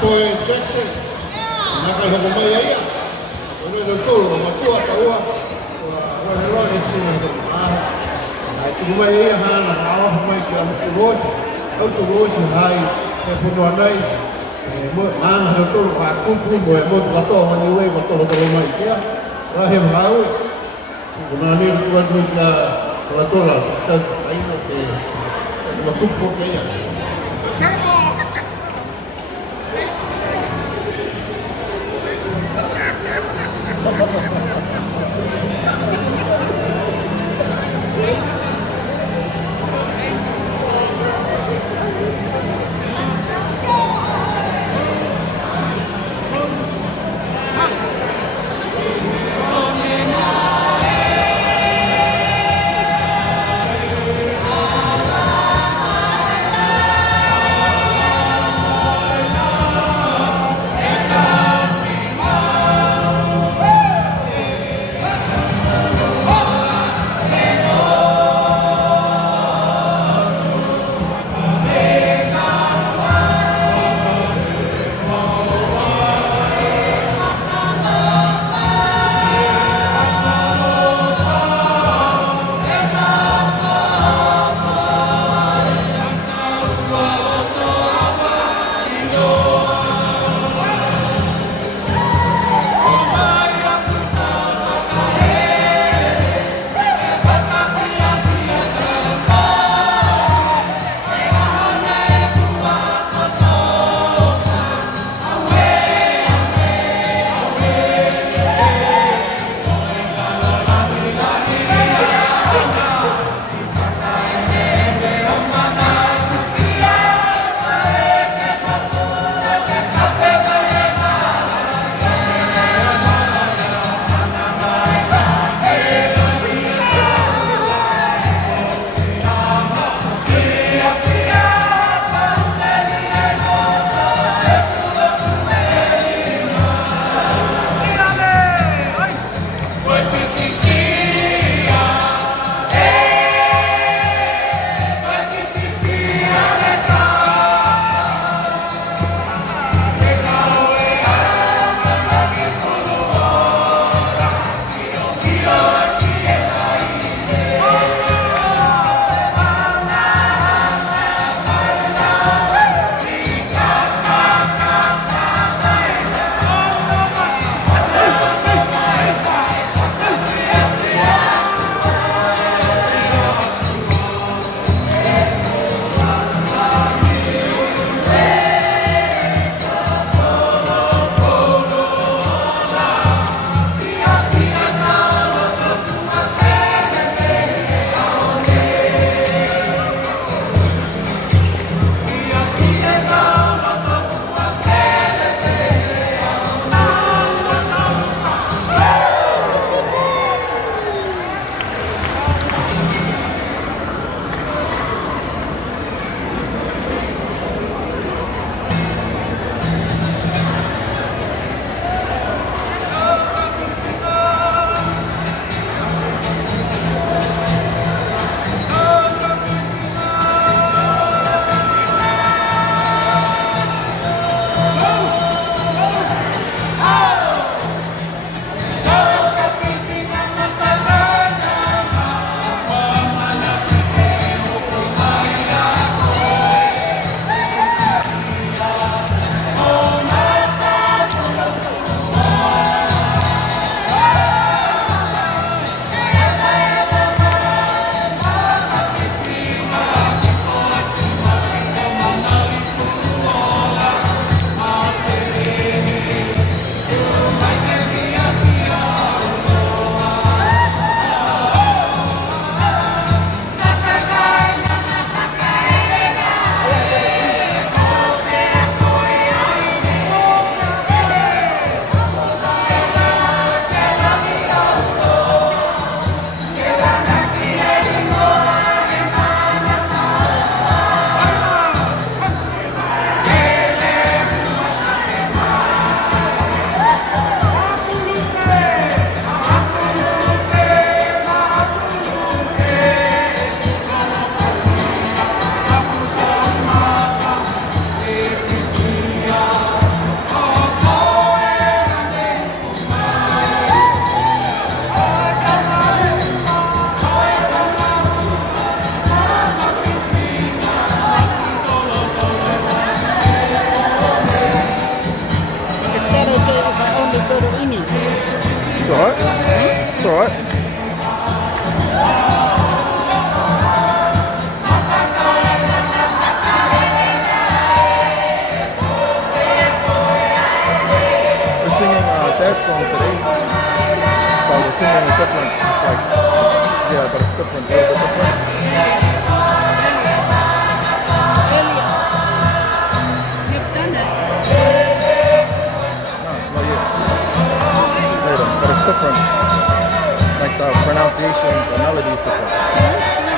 Poe Jackson. Nakal ho mai ia. Ono no tolo matua ka ua. Wa rone sina ko ma. Ai tu mai ia hana ala mai ki am tu los. Au tu los hai e fono nai. Mo ma no tolo a kupu mo mo tu to ni we mo tolo tolo mai ia. Wa he mau. Kuna ni tu wa tu la tola ta ai no ke. Ma kupu ke ia. It's alright. We're singing that song today. But we're singing it different. It's like, yeah, but it's different. A little bit different. You've done it. No, not yet. Later, but it's different. Like the pronunciation, the melody is different.